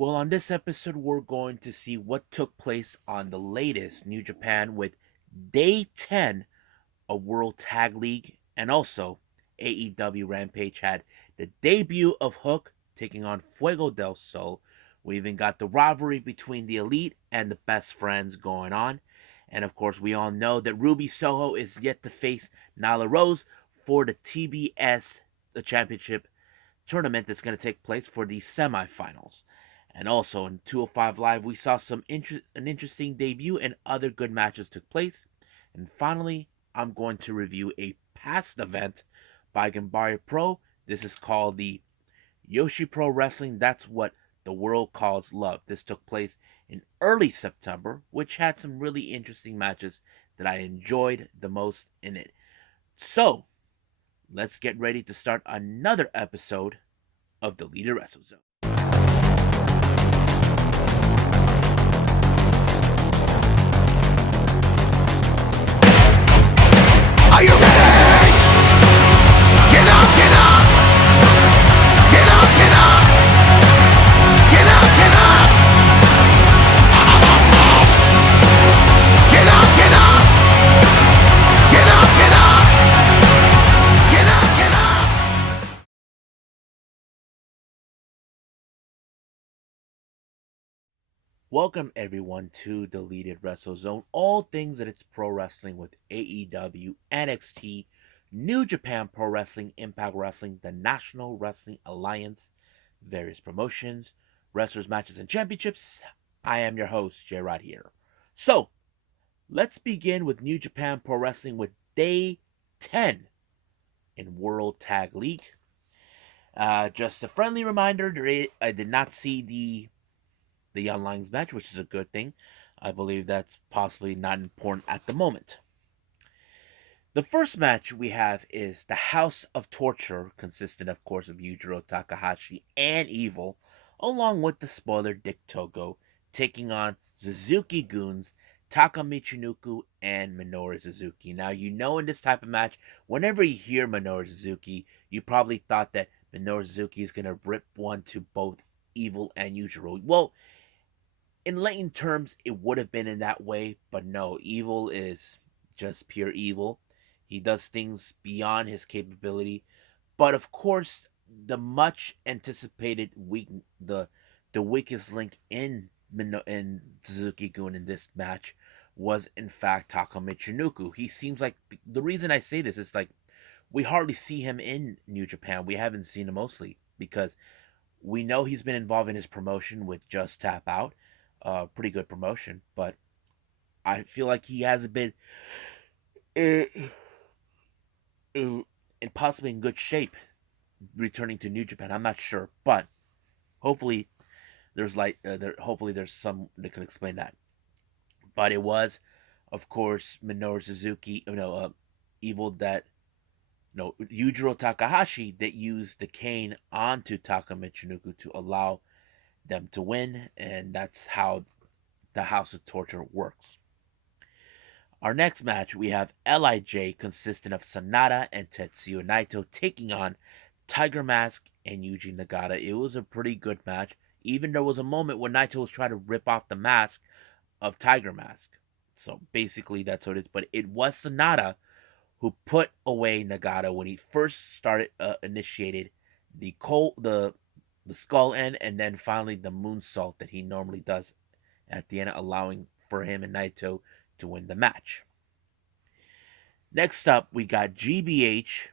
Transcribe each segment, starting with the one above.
Well, on this episode, we're going to see what took place on the latest New Japan with Day 10 of World Tag League, and also AEW Rampage had the debut of Hook taking on Fuego del Sol. We even got the rivalry between the Elite and the Best Friends going on. And of course, we all know that Ruby Soho is yet to face Nyla Rose for the TBS the championship tournament that's going to take place for the semifinals. And also in 205 Live, we saw an interesting debut and other good matches took place. And finally, I'm going to review a past event by Ganbare Pro. This is called the Yoshi Pro Wrestling. That's what the world calls love. This took place in early September, which had some really interesting matches that I enjoyed the most in it. So, let's get ready to start another episode of the Leader Wrestle Zone. Are you ready? Get up, get up! Get up, get up! Get up, get up! Get up, get up! Get up, get up! Get up, get up! Welcome everyone to Deleted Wrestle Zone. All things that it's pro wrestling with AEW, NXT, New Japan Pro Wrestling, Impact Wrestling, the National Wrestling Alliance, various promotions, wrestlers, matches, and championships. I am your host, J-Rod here. So, let's begin with New Japan Pro Wrestling with Day 10 in World Tag League. Just a friendly reminder, I did not see the Young Lions match, which is a good thing. I believe that's possibly not important at the moment. The first match we have is the House of Torture, consisting, of course, of Yujiro Takahashi and Evil, along with the spoiler Dick Togo, taking on Suzuki Goons, Taka Michinoku, and Minoru Suzuki. Now, you know in this type of match, whenever you hear Minoru Suzuki, you probably thought that Minoru Suzuki is going to rip one to both Evil and Yujiro. Well, in Layton terms, it would have been in that way, but no, Evil is just pure evil. He does things beyond his capability, but of course, the much anticipated the weakest link in Suzuki Gun in this match was in fact Taka Michinoku. He seems like the reason I say this is like we hardly see him in New Japan. We haven't seen him mostly because we know he's been involved in his promotion with Just Tap Out, pretty good promotion, but I feel like he hasn't been uh, and possibly in good shape returning to New Japan. I'm not sure, but hopefully hopefully there's some that can explain that. But it was, of course, Minoru Suzuki, Evil that Yujiro Takahashi that used the cane onto Taka Michinoku to allow them to win, and that's how the House of Torture works. Our next match, we have LIJ consisting of Sanada and Tetsuya Naito taking on Tiger Mask and Yuji Nagata. It was a pretty good match. Even there was a moment when Naito was trying to rip off the mask of Tiger Mask. So basically that's what it is. But it was Sanada who put away Nagata when he first started initiated the skull end, and then finally the moonsault that he normally does at the end, allowing for him and Naito to win the match. Next up, we got GBH,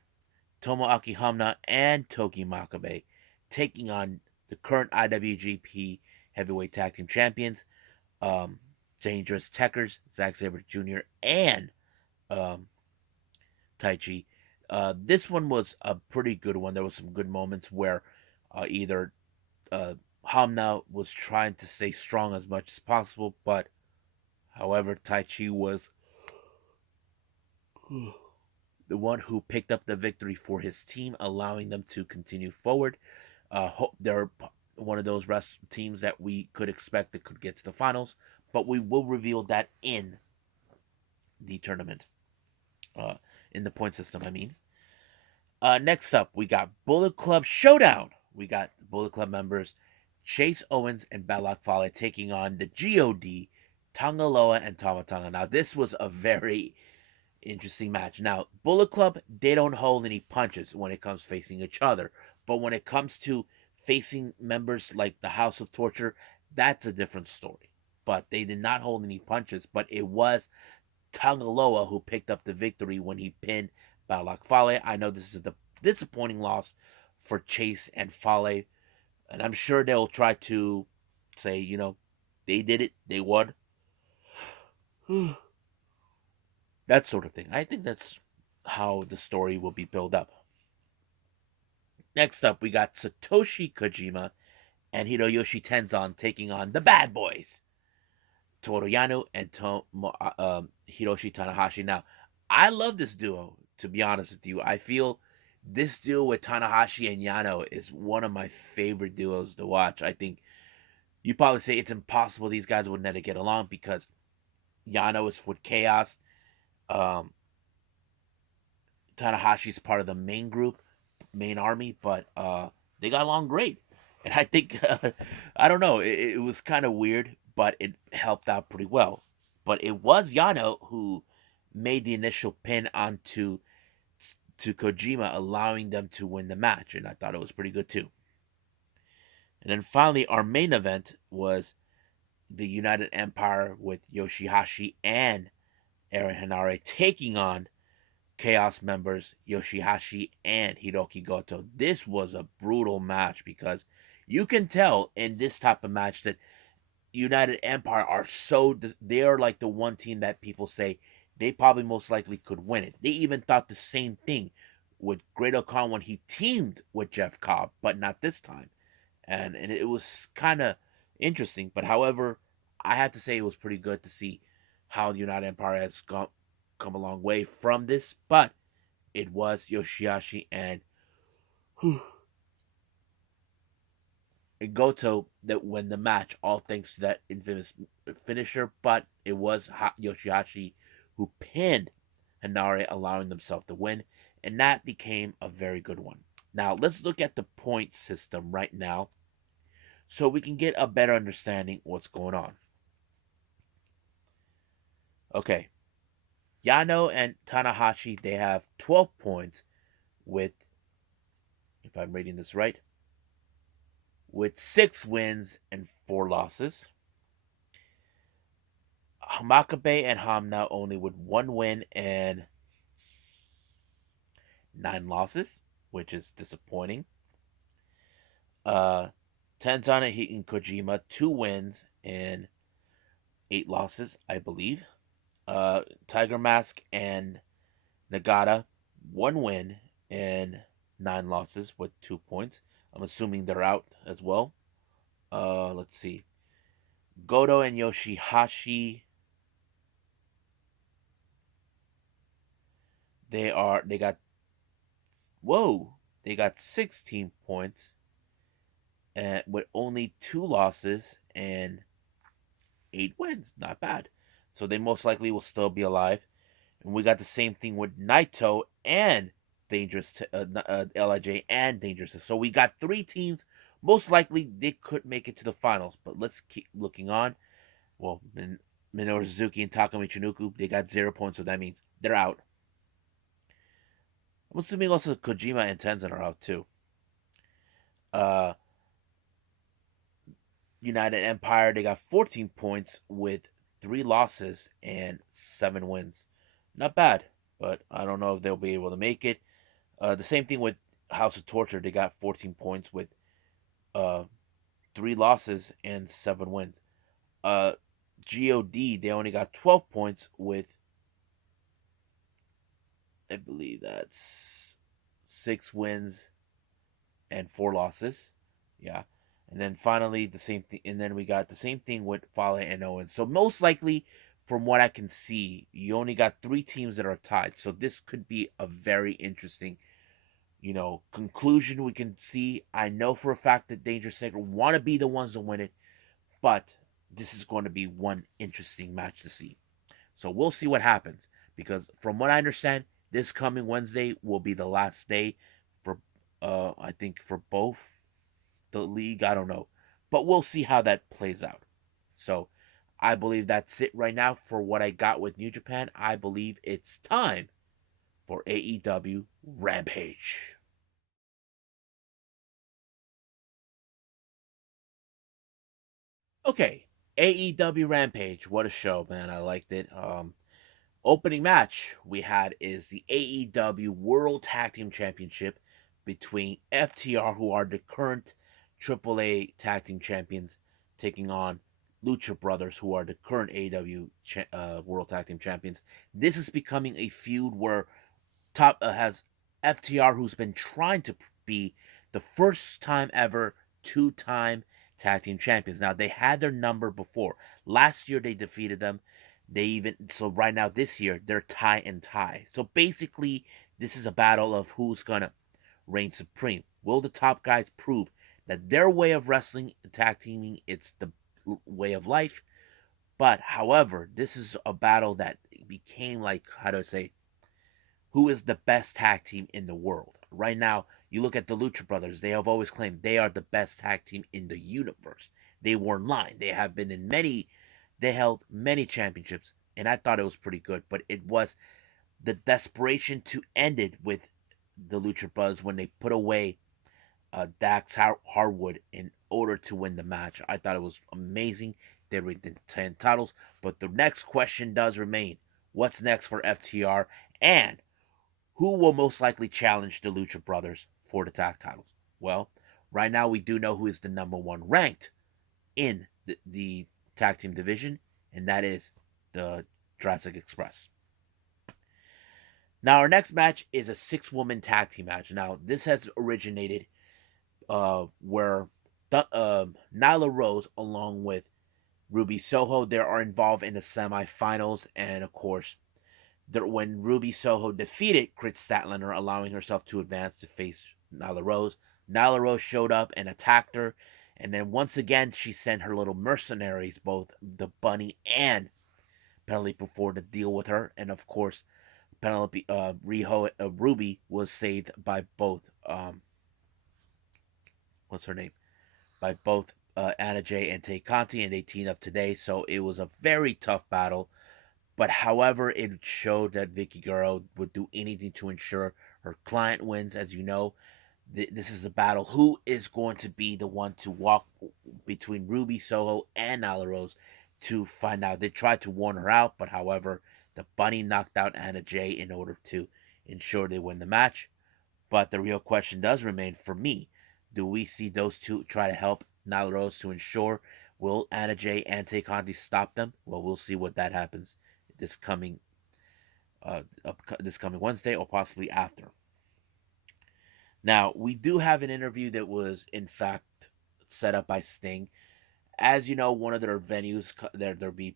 Tomoaki Hamna, and Togi Makabe taking on the current IWGP Heavyweight Tag Team Champions, Dangerous Tekkers, Zack Sabre Jr., and Taichi. This one was a pretty good one. There was some good moments where either Hamna was trying to stay strong as much as possible, but however, Taichi was the one who picked up the victory for his team, allowing them to continue forward. They're one of those teams that we could expect that could get to the finals, but we will reveal that in the tournament, in the point system, I mean. Next up, we got Bullet Club Showdown. We got Bullet Club members Chase Owens and Belloc Fale taking on the God, Tangaloa and Tama Tonga. Now, this was a very interesting match. Now, Bullet Club, they don't hold any punches when it comes facing each other. But when it comes to facing members like the House of Torture, that's a different story. But they did not hold any punches. But it was Tangaloa who picked up the victory when he pinned Balak Fale. I know this is a disappointing loss for Chase and Fale. And I'm sure they'll try to say, they did it, they won. That sort of thing. I think that's how the story will be built up. Next up, we got Satoshi Kojima and Hiroyoshi Tenzan taking on the Bad Boys, Toru Yano and Hiroshi Tanahashi. Now, I love this duo, to be honest with you. I feel this duo with Tanahashi and Yano is one of my favorite duos to watch. I think you probably say it's impossible these guys would never get along because Yano is with Chaos. Tanahashi's part of the main group, main army, but they got along great. And I think, I don't know, it was kind of weird, but it helped out pretty well. But it was Yano who made the initial pin onto to Kojima, allowing them to win the match, and I thought it was pretty good too. And then finally, our main event was the United Empire with Yoshihashi and Aaron Henare taking on Chaos members Yoshihashi and Hiroki Goto. This was a brutal match because you can tell in this type of match that United Empire they are like the one team that people say they probably most likely could win it. They even thought the same thing with Great Khan when he teamed with Jeff Cobb, but not this time. And it was kind of interesting. But however, I have to say it was pretty good to see how the United Empire has come a long way from this. But it was Yoshihashi and Goto that win the match, all thanks to that infamous finisher. But it was Yoshihashi who pinned Henare, allowing themselves to win, and that became a very good one. Now, let's look at the point system right now so we can get a better understanding what's going on. Okay, Yano and Tanahashi, they have 12 points with, if I'm reading this right, with 6 wins and 4 losses. Makabe and Hamna only with 1 win and 9 losses, which is disappointing. Tenzan and Kojima, 2 wins and 8 losses, I believe. Tiger Mask and Nagata, 1 win and 9 losses with 2 points. I'm assuming they're out as well. Let's see. Goto and Yoshihashi, they got 16 points and with only 2 losses and 8 wins. Not bad. So they most likely will still be alive. And we got the same thing with Naito and LIJ and Dangerous. So we got 3 teams. Most likely they could make it to the finals. But let's keep looking on. Well, Minoru Suzuki and Takumi Chinuku, they got 0 points. So that means they're out. I'm assuming also Kojima and Tenzan are out too. United Empire, they got 14 points with 3 losses and 7 wins. Not bad, but I don't know if they'll be able to make it. The same thing with House of Torture. They got 14 points with 3 losses and 7 wins. GOD, they only got 12 points with, I believe that's 6 wins and 4 losses. Yeah. And then finally, the same thing. And then we got the same thing with Fale and Owens. So most likely, from what I can see, you only got 3 teams that are tied. So this could be a very interesting, conclusion we can see. I know for a fact that Dangerous Sacred want to be the ones to win it, but this is going to be one interesting match to see. So we'll see what happens. Because from what I understand, this coming Wednesday will be the last day for, I think, for both the league. I don't know. But we'll see how that plays out. So I believe that's it right now for what I got with New Japan. I believe it's time for AEW Rampage. Okay, AEW Rampage. What a show, man. I liked it. Opening match we had is the AEW World Tag Team Championship between FTR, who are the current AAA Tag Team Champions, taking on Lucha Brothers, who are the current AEW World Tag Team Champions. This is becoming a feud where top has FTR, who's been trying to be the first time ever two-time tag team champions. Now they had their number before. Last year they defeated them. They even so right now this year they're tie and tie. So basically this is a battle of who's gonna reign supreme. Will the top guys prove that their way of wrestling and tag teaming it's the way of life? But however, this is a battle that became like how do I say who is the best tag team in the world. Right now, you look at the Lucha Brothers, they have always claimed they are the best tag team in the universe. They were in line. They have been in many, they held many championships, and I thought it was pretty good, but it was the desperation to end it with the Lucha Brothers when they put away Dax Harwood in order to win the match. I thought it was amazing. They were the 10 titles, but the next question does remain. What's next for FTR? And who will most likely challenge the Lucha Brothers for the tag titles? Well, right now we do know who is the number one ranked in the tag team division, and that is the Jurassic Express. Now, our next match is a six-woman tag team match. Now, this has originated where Nyla Rose, along with Ruby Soho, they are involved in the semifinals, and of course, when Ruby Soho defeated Krit Statlander, allowing herself to advance to face Nyla Rose. Nyla Rose showed up and attacked her, and then once again she sent her little mercenaries, both the Bunny and Penelope, before to deal with her. And of course, Penelope Ruby was saved by both what's her name? By both Anna Jay and Tay Conti, and they teamed up today. So it was a very tough battle. But however, it showed that Vicky Guerrero would do anything to ensure her client wins. As you know, this is the battle. Who is going to be the one to walk between Ruby Soho and Nyla Rose to find out? They tried to warn her out, but however, the Bunny knocked out Anna Jay in order to ensure they win the match. But the real question does remain for me. Do we see those two try to help Nyla Rose to ensure will Anna Jay and Tay Conti stop them? Well, we'll see what that happens this coming this coming Wednesday or possibly after. Now, we do have an interview that was in fact set up by Sting. As you know, one of their venues they'll be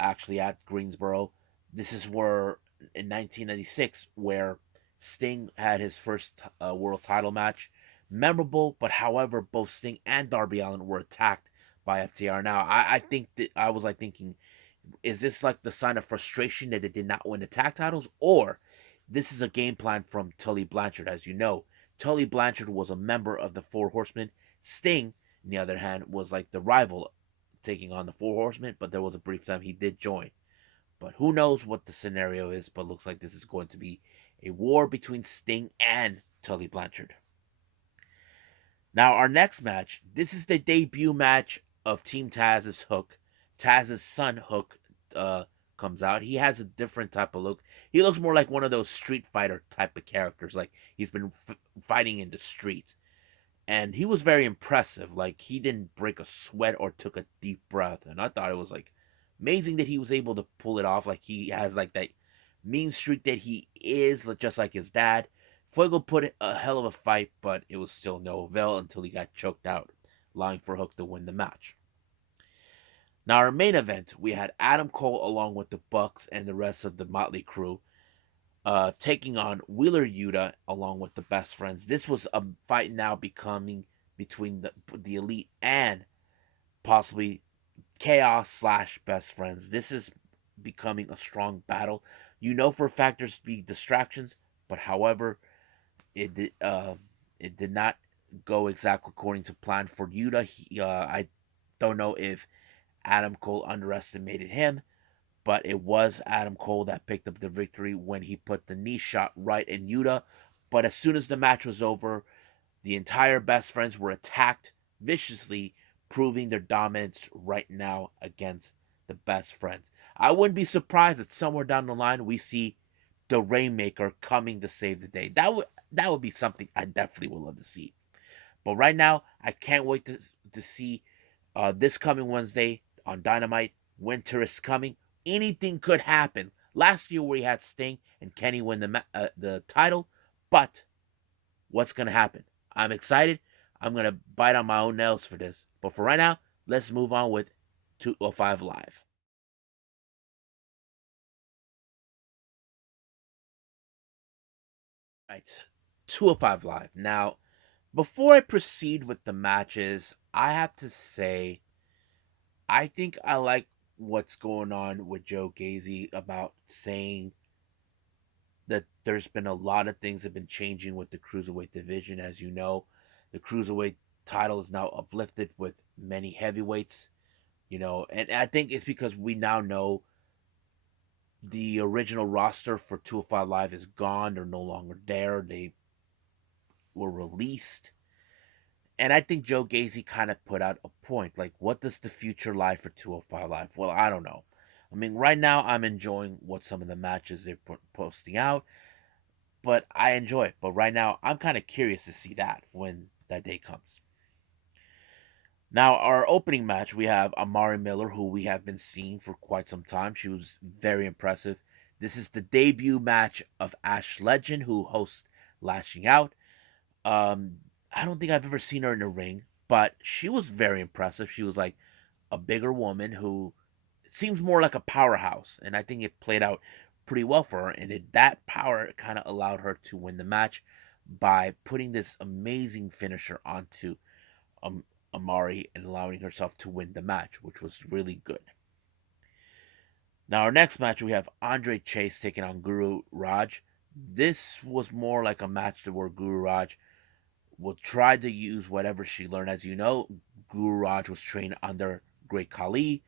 actually at Greensboro. This is where in 1996 where Sting had his first world title match. Memorable, but however, both Sting and Darby Allin were attacked by FTR. Now, I think that I was like thinking, is this like the sign of frustration that they did not win the tag titles, or this is a game plan from Tully Blanchard? As you know, Tully Blanchard was a member of the Four Horsemen. Sting, on the other hand, was like the rival taking on the Four Horsemen, but there was a brief time he did join. But who knows what the scenario is, but looks like this is going to be a war between Sting and Tully Blanchard. Now, our next match, this is the debut match of Team Taz's Hook. Taz's son, Hook, comes out. He has a different type of look. He looks more like one of those Street Fighter type of characters. Like he's been fighting in the streets. And he was very impressive. Like he didn't break a sweat or took a deep breath. And I thought it was like amazing that he was able to pull it off. Like he has like that mean streak that he is, just like his dad. Fuego put a hell of a fight, but it was still no avail until he got choked out, allowing for Hook to win the match. Now, our main event, we had Adam Cole along with the Bucks and the rest of the Motley Crew taking on Wheeler Yuta along with the Best Friends. This was a fight now becoming between the Elite and possibly Chaos slash Best Friends. This is becoming a strong battle. You know for a fact there's be distractions, but however, it did not go exactly according to plan for Yuta. I don't know if Adam Cole underestimated him, but it was Adam Cole that picked up the victory when he put the knee shot right in Yuta. But as soon as the match was over, the entire Best Friends were attacked viciously, proving their dominance right now against the Best Friends. I wouldn't be surprised that somewhere down the line we see the Rainmaker coming to save the day. That would be something I definitely would love to see. But right now, I can't wait to see this coming Wednesday on Dynamite. Winter is coming. Anything could happen. Last year, we had Sting and Kenny win the title, but what's gonna happen? I'm excited. I'm gonna bite on my own nails for this. But for right now, let's move on with 205 Live. Right, 205 Live. Now, before I proceed with the matches, I have to say I think I like what's going on with Joe Gacy about saying that there's been a lot of things have been changing with the cruiserweight division. As you know, the cruiserweight title is now uplifted with many heavyweights. And I think it's because we now know the original roster for 205 Live is gone. They're no longer there. They were released. And I think Joe Gacy kind of put out a point. Like, what does the future lie for 205 Live? Well, I don't know. I mean, right now I'm enjoying what some of the matches they're posting out, but I enjoy it. But right now I'm kind of curious to see that when that day comes. Now, our opening match, we have Amari Miller, who we have been seeing for quite some time. She was very impressive. This is the debut match of Ash Legend, who hosts Lashing Out. Um, I don't think I've ever seen her in a ring, but she was very impressive. She was like a bigger woman who seems more like a powerhouse, and I think it played out pretty well for her. And that power kind of allowed her to win the match by putting this amazing finisher onto um, Amari and allowing herself to win the match, which was really good. Now, our next match, we have Andre Chase taking on Guru Raj. This was more like a match where Guru Raj will try to use whatever she learned. As you know, Guru Raj was trained under Great Khali,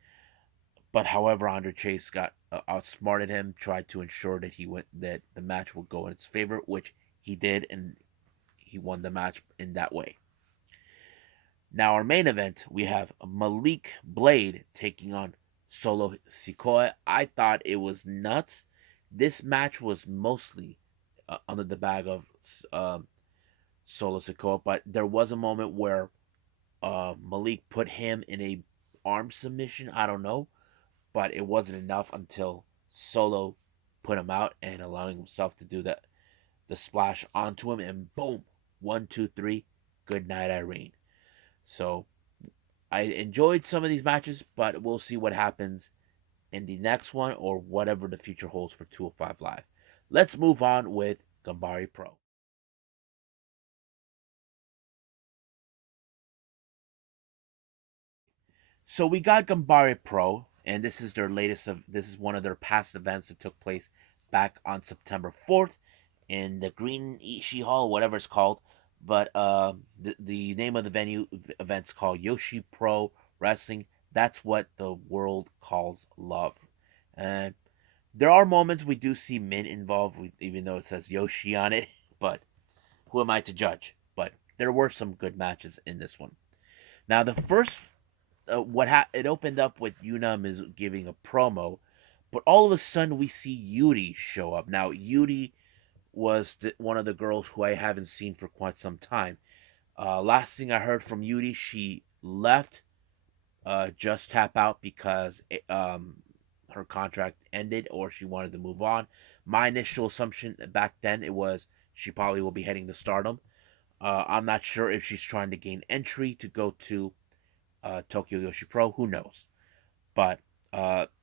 but however, Andre Chase got outsmarted him, tried to ensure that the match would go in its favor, which he did, and he won the match in that way. Now, our main event, we have Malik Blade taking on Solo Sikoa. I thought it was nuts. This match was mostly under the bag of Solo Sikoa, but there was a moment where Malik put him in a arm submission. I don't know, but it wasn't enough until Solo put him out and allowing himself to do the splash onto him, and boom, 1, 2, 3, good night, Irene. So I enjoyed some of these matches, but we'll see what happens in the next one or whatever the future holds for 205 Live. Let's move on with Ganbare Pro. So we got Ganbare Pro, and this is their latest of this is one of their past events that took place back on September 4th in the Green Ishii Hall, whatever it's called. But the name of the venue event's called Yoshi Pro Wrestling. That's what the world calls love. And there are moments we do see Min involved, even though it says Yoshi on it. But who am I to judge? But there were some good matches in this one. Now the first, it opened up with Yuna giving a promo, but all of a sudden we see Yuri show up. Now Yuri was one of the girls who I haven't seen for quite some time. Last thing I heard from Yuri, she left Just Tap Out because her contract ended or she wanted to move on. My initial assumption back then it was she probably will be heading to Stardom. I'm not sure if she's trying to gain entry to go to Tokyo Yoshi Pro. Who knows? But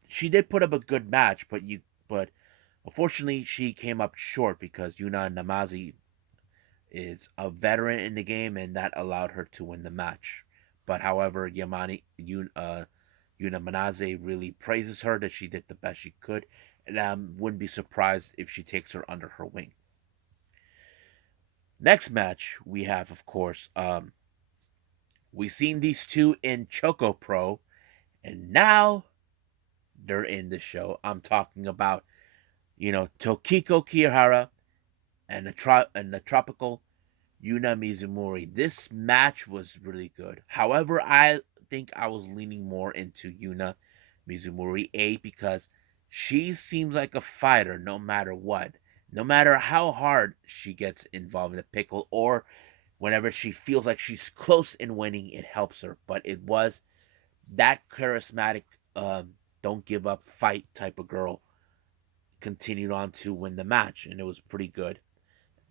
she did put up a good match, but unfortunately she came up short because Yuna Namazi is a veteran in the game, and that allowed her to win the match. But however, Yuna Manaze really praises her that she did the best she could, and I wouldn't be surprised if she takes her under her wing. Next match we have, of course, we've seen these two in Choco Pro, and now they're in the show. I'm talking about, Tokiko Kihara and the tropical Yuna Mizumori. This match was really good. However, I think I was leaning more into Yuna Mizumori, because she seems like a fighter no matter what. No matter how hard she gets involved in a pickle, or whenever she feels like she's close in winning, it helps her. But it was that charismatic, don't give up fight type of girl continued on to win the match, and it was pretty good.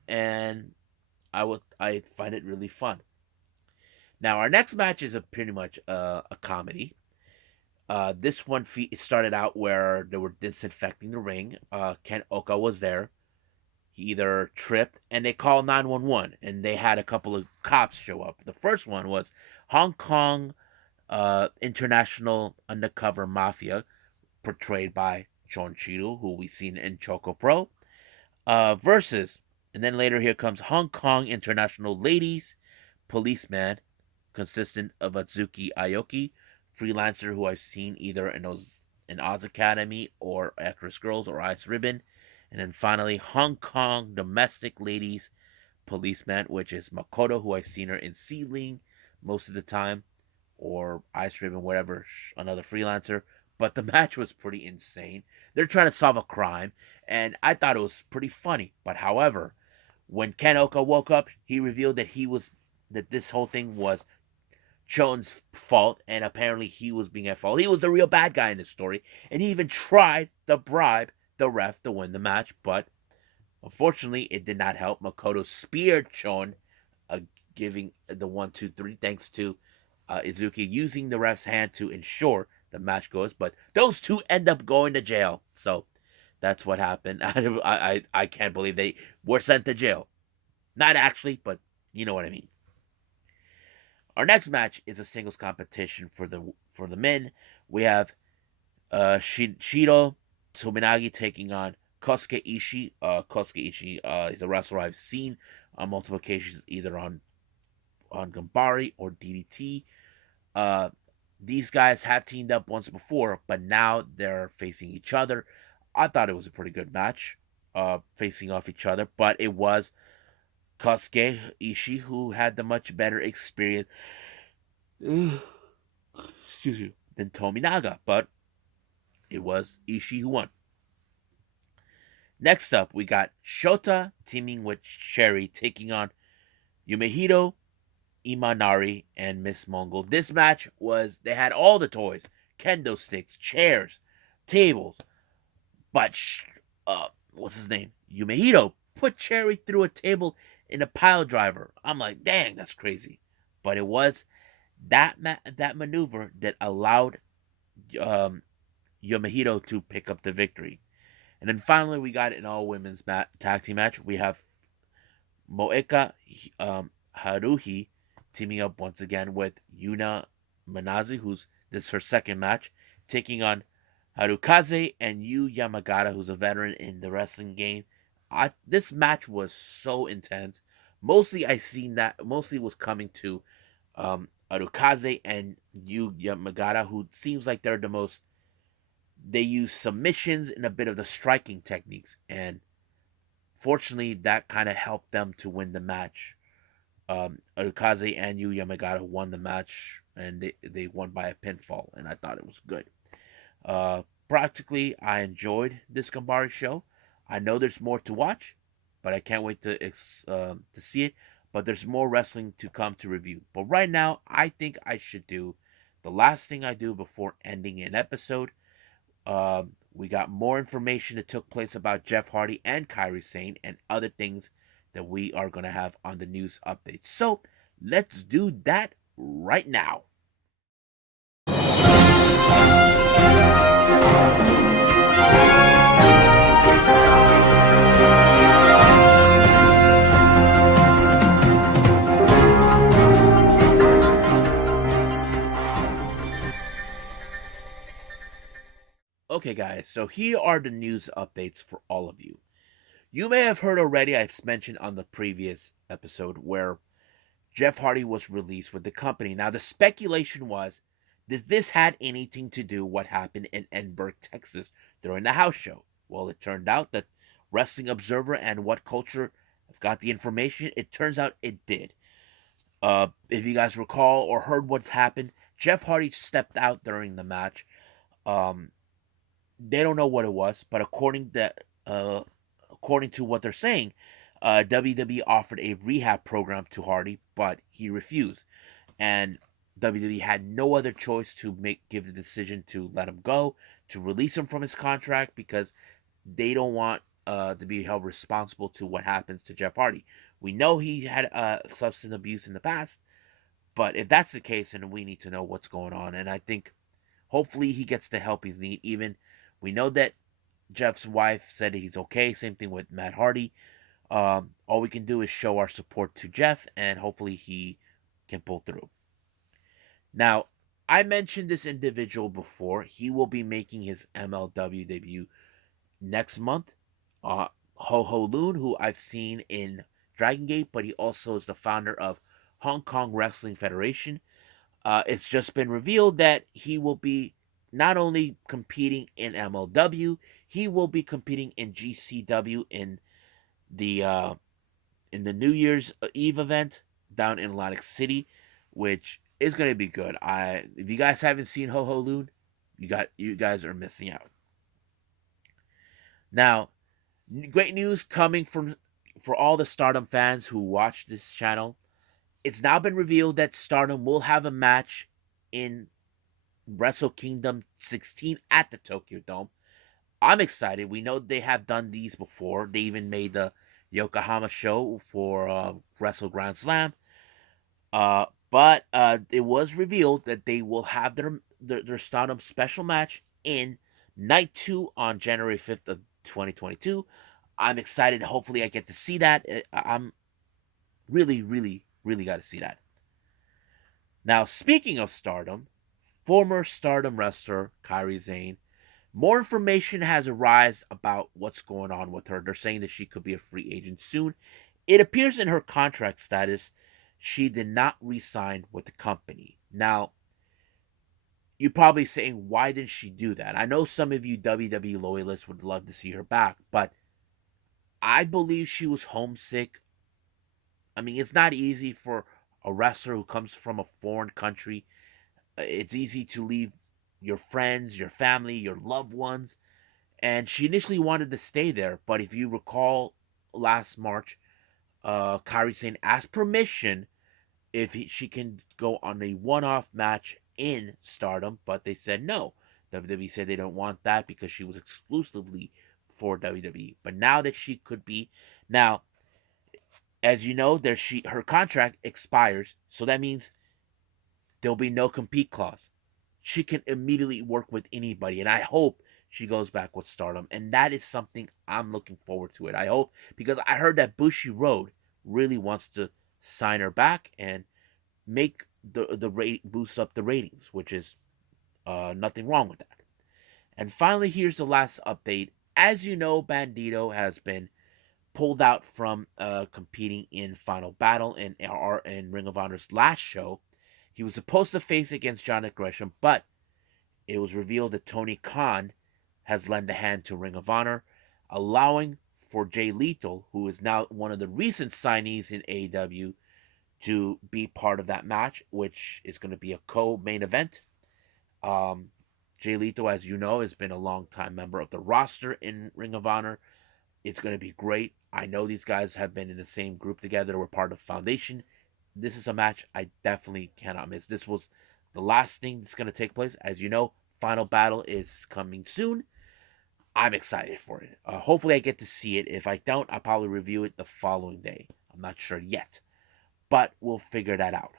And I find it really fun. Now our next match is pretty much a comedy. This one started out where they were disinfecting the ring. Ken Oka was there. He either tripped, and they called 911, and they had a couple of cops show up. The first one was Hong Kong International Undercover Mafia, portrayed by Chon Chido, who we've seen in Choco Pro, versus, and then later here comes Hong Kong International Ladies Policeman, consistent of Atsuki Aoki, freelancer who I've seen either in Oz Academy or Actress Girls or Ice Ribbon. And then finally, Hong Kong Domestic Ladies Policeman, which is Makoto, who I've seen her in Seedling most of the time, or Ice Ribbon, whatever, another freelancer. But the match was pretty insane. They're trying to solve a crime, and I thought it was pretty funny. But however, when Ken Oka woke up, he revealed that this whole thing was Chon's fault, and apparently he was being at fault. He was the real bad guy in this story, and he even tried to bribe the ref to win the match, but unfortunately it did not help. Makoto speared Chon, giving the 1-2-3, thanks to Izuki using the ref's hand to ensure the match goes, but those two end up going to jail. So that's what happened. I can't believe they were sent to jail. Not actually, but you know what I mean. Our next match is a singles competition for the men. We have Shiro Tominagi taking on Kosuke Ishii. Kosuke Ishii is a wrestler I've seen on multiple occasions, either on Ganbare or DDT. These guys have teamed up once before, but now they're facing each other. I thought it was a pretty good match, facing off each other, but it was Kosuke Ishii who had the much better experience excuse me, than Tominaga, but it was Ishii who won. Next up, we got Shota teaming with Cherry, taking on Yumehiro, Imanari, and Miss Mongol. This match they had all the toys, kendo sticks, chairs, tables, but what's his name? Yumehiro put Cherry through a table in a pile driver. I'm like, dang, that's crazy. But it was that maneuver that allowed Yumehiro to pick up the victory. And then finally, we got an all-women's tag team match. We have Moeka Haruhi teaming up once again with Yuna Manazi, this is her second match, taking on Harukaze and Yu Yamagata, who's a veteran in the wrestling game. This match was so intense. Mostly was coming to Harukaze and Yu Yamagata, who seems like they're the most. They use submissions and a bit of the striking techniques, and fortunately, that kind of helped them to win the match. Harukaze and Yu Yamagata won the match, and they won by a pinfall, and I thought it was good. Practically, I enjoyed this Ganbare show. I know there's more to watch, but I can't wait to see it. But there's more wrestling to come to review. But right now, I think I should do the last thing I do before ending an episode. We got more information that took place about Jeff Hardy and Kairi Sane and other things that we are going to have on the news updates. So let's do that right now. Okay, guys, so here are the news updates for all of you. You may have heard already, I've mentioned on the previous episode, where Jeff Hardy was released with the company. Now, the speculation was, did this had anything to do what happened in Edinburgh, Texas during the house show? Well, it turned out that Wrestling Observer and What Culture have got the information. It turns out it did. If you guys recall or heard what happened, Jeff Hardy stepped out during the match. Um, they don't know what it was, but according to what they're saying, WWE offered a rehab program to Hardy, but he refused, and WWE had no other choice to give the decision to let him go, to release him from his contract, because they don't want to be held responsible to what happens to Jeff Hardy. We know he had substance abuse in the past, but if that's the case, then we need to know what's going on. And I think hopefully he gets the help he's need. Even we know that Jeff's wife said he's okay. Same thing with Matt Hardy. All we can do is show our support to Jeff, and hopefully he can pull through. Now, I mentioned this individual before. He will be making his MLW debut next month. Ho Ho Loon, who I've seen in Dragon Gate, but he also is the founder of Hong Kong Wrestling Federation. It's just been revealed that he will be not only competing in MLW, he will be competing in GCW the uh, in the New Year's Eve event down in Atlantic City, which is going to be good. If you guys haven't seen Ho Ho Loon, you guys are missing out. Now, great news coming from for all the Stardom fans who watch this channel. It's now been revealed that Stardom will have a match in Wrestle Kingdom 16 at the Tokyo Dome. I'm excited. We know they have done these before. They even made the Yokohama show for Wrestle Grand Slam. But it was revealed that they will have their Stardom special match in Night 2 on January 5th of 2022. I'm excited. Hopefully I get to see that. I'm really, really, really got to see that. Now, speaking of Stardom, former Stardom wrestler Kairi Sane, more information has arisen about what's going on with her. They're saying that she could be a free agent soon. It appears in her contract status she did not re-sign with the company. Now, you're probably saying, why didn't she do that? I know some of you WWE loyalists would love to see her back, but I believe she was homesick. I mean, it's not easy for a wrestler who comes from a foreign country. It's easy to leave your friends, your family, your loved ones. And she initially wanted to stay there, but if you recall last March, Kairi Sane asked permission if she can go on a one-off match in Stardom, but they said no. WWE said they don't want that because she was exclusively for WWE. But now that she could be, now as you know, her contract expires, so that means there'll be no compete clause. She can immediately work with anybody, and I hope she goes back with Stardom, and that is something I'm looking forward to it. I hope, because I heard that Bushi Road really wants to sign her back and make the rate boost up the ratings, which is nothing wrong with that. And finally, here's the last update. As you know, Bandito has been pulled out from competing in Final Battle in Ring of Honor's last show. He was supposed to face against Jonathan Gresham, but it was revealed that Tony Khan has lent a hand to Ring of Honor, allowing for Jay Lethal, who is now one of the recent signees in AEW, to be part of that match, which is going to be a co-main event. Jay Lethal, as you know, has been a long-time member of the roster in Ring of Honor. It's going to be great. I know these guys have been in the same group together. We're part of Foundation. This is a match I definitely cannot miss. This was the last thing that's going to take place. As you know, Final Battle is coming soon. I'm excited for it. Hopefully I get to see it. If I don't, I'll probably review it the following day. I'm not sure yet, but we'll figure that out.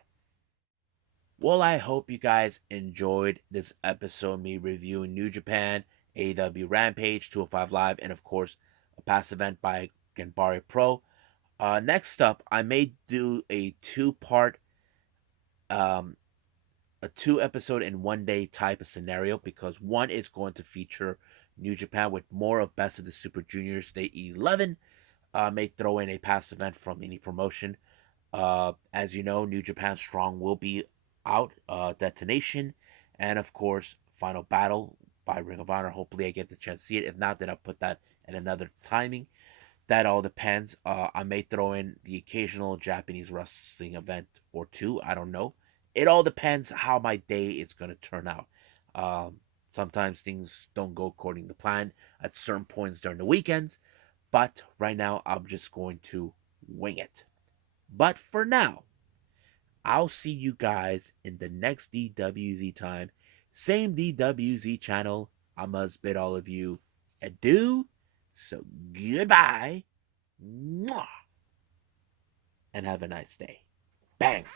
Well, I hope you guys enjoyed this episode, me reviewing New Japan, AEW Rampage, 205 Live, and of course, a past event by Ganbare Pro. Next up, I may do a um, a 2 episode in 1 day type of scenario, because one is going to feature New Japan with more of Best of the Super Juniors Day 11. may throw in a past event from any promotion. As you know, New Japan Strong will be out, Detonation, and of course, Final Battle by Ring of Honor. Hopefully, I get the chance to see it. If not, then I'll put that at another timing. That all depends. I may throw in the occasional Japanese wrestling event or two. I don't know. It all depends how my day is going to turn out. Um, Sometimes things don't go according to plan at certain points during the weekends, but right now I'm just going to wing it. But for now, I'll see you guys in the next DWZ time. Same DWZ channel. I must bid all of you adieu. So goodbye. Mwah, and have a nice day. Bang.